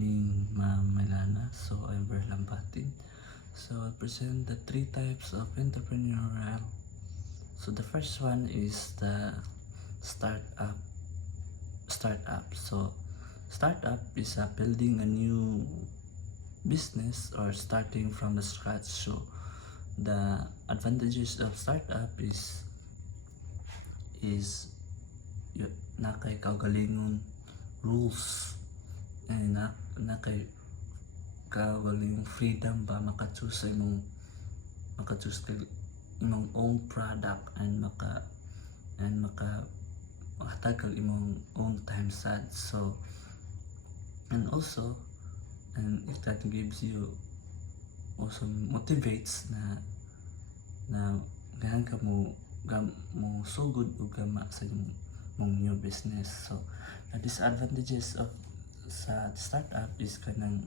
evening, Ma'am Melana. So, I'm Verlan Patin. So, I'll present the three types of entrepreneurial. So, the first one is the startup. So, startup is building a new business or starting from the scratch. So, the advantages of startup is na kay kaugalingon rules and na kay kaugalingon freedom ba maka-choose kay imong own product and makahatag kag imong own time sad. So and if that gives you also motivates na gahan ka mo sugod o gama sa mong new business. So the disadvantages of sa startup is kanang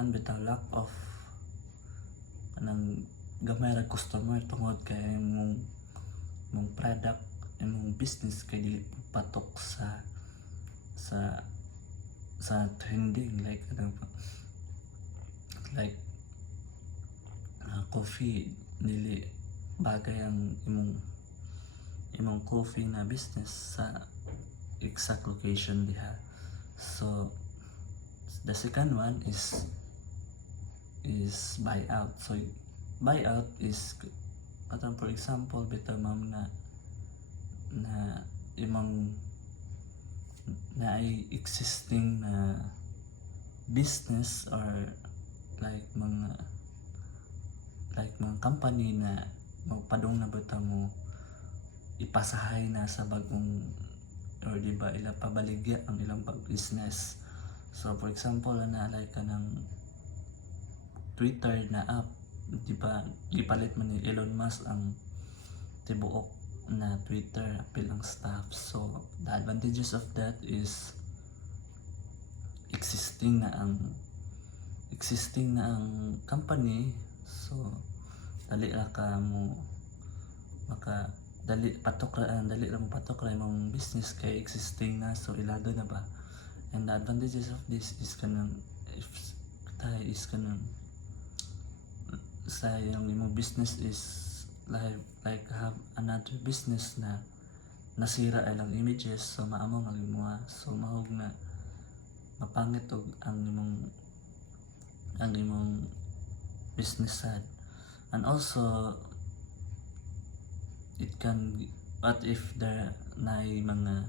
unbitaw lack of kanang gamay ra customer tungod kay mong product imong business kay dili patok sa trending like coffee, dili bagay ang imong coffee na business sa exact location diha. So the second one is buyout. So buyout is katong for example bitaw ma'am na imong na ay existing na business or like mga company na magpadong na bitaw mo ipasahay na sa bagong or di ba ila pabaligya ang ilang business. So for example naalay ka ng Twitter na app, di ba gipalit man ni Elon Musk ang tibuok na Twitter bilang staff. So the advantages of that is existing na ang company. So dali ra mo patok ra imong business kay existing na, so ilado na ba. And the advantages of this is kanang sa yung imong business is like have another business na nasira ilang images, so maamo nga so mahog na mapangit og ang imong business sad. And also it can, what if there na mga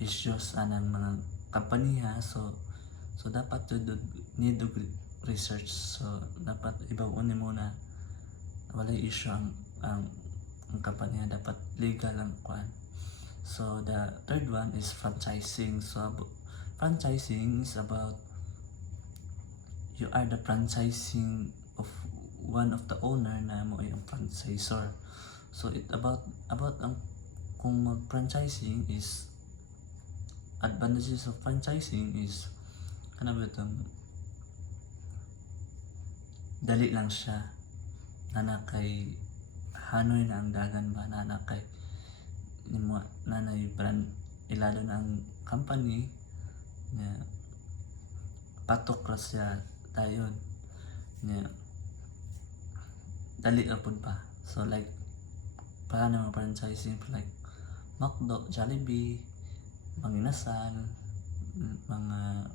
issues anang mga kampanya, so dapat need of research. So dapat ibawon nimo na walay issue ang kampanya, dapat legal ang kwan. So the third one is franchising. So franchising is about you are the franchising of one of the owner na mo ay ang franchisor. So it about ang kung mag-franchising is advantages of franchising is dali lang siya, kay hanoy na ang dagan ba, kay nanay brand ilalo na ang company na patok ra siya dayon na dali ra pud pa. So like para na mga franchising like McDo, Jollibee, Manginasal, mga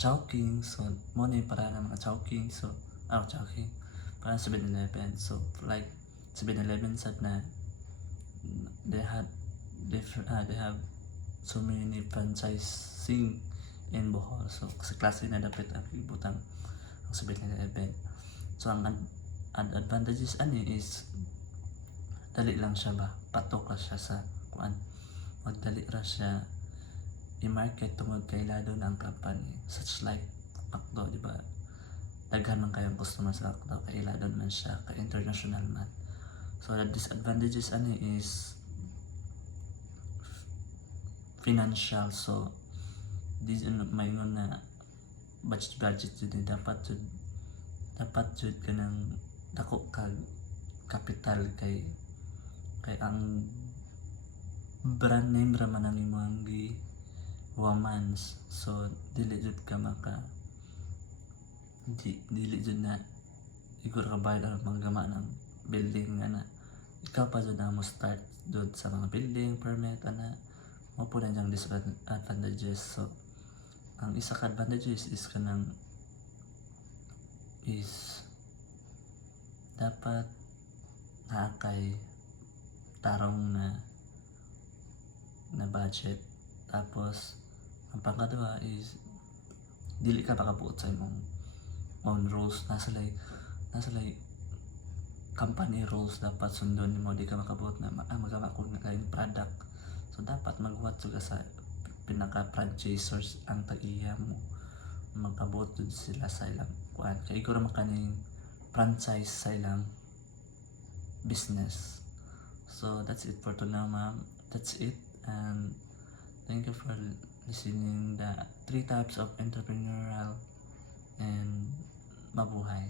Chowking. So mo na para na mga Chowking. So Chowking para 7-Eleven. So like 7-Eleven sad na they have so many franchising in Bohol. So kasi klase na dapat ang ibutang ang 7-Eleven. So ang advantages ani is dali lang siya ba, patok ra siya sa kuan, magdali ra siya i-market tungod kay lado na ang company, such like McDo, di ba daghan man kayong customer sa McDo kay lado man siya, kay international man. So the disadvantages ani is financial. So this maingon na budget jud dapat jud kanang dako kag capital kay ang brand name ra man ang imong womans. So dili jud ka maka dili jud na igor ka bayad or manggama ng building nga na ikaw pa jud na mo start jud sa mga building permit ana mo po na diyang disadvantages. So ang isa ka advantages is kanang is dapat naa kay tarong na budget. Tapos ang pangalawa is dili ka makabuot sa imong own rules. Nasa lay company rules dapat sundon nimo, di ka makabuot na magama ko na kayong product. So dapat maghuwat ka sa pinaka franchisors ang tag-iya mo, magkabuot jud sila sa ilang kuan kay igor man kaning franchise sa ilang business. So that's it for tonight, ma'am. That's it, and thank you for listening the 3 types of entrepreneurial and mabuhay.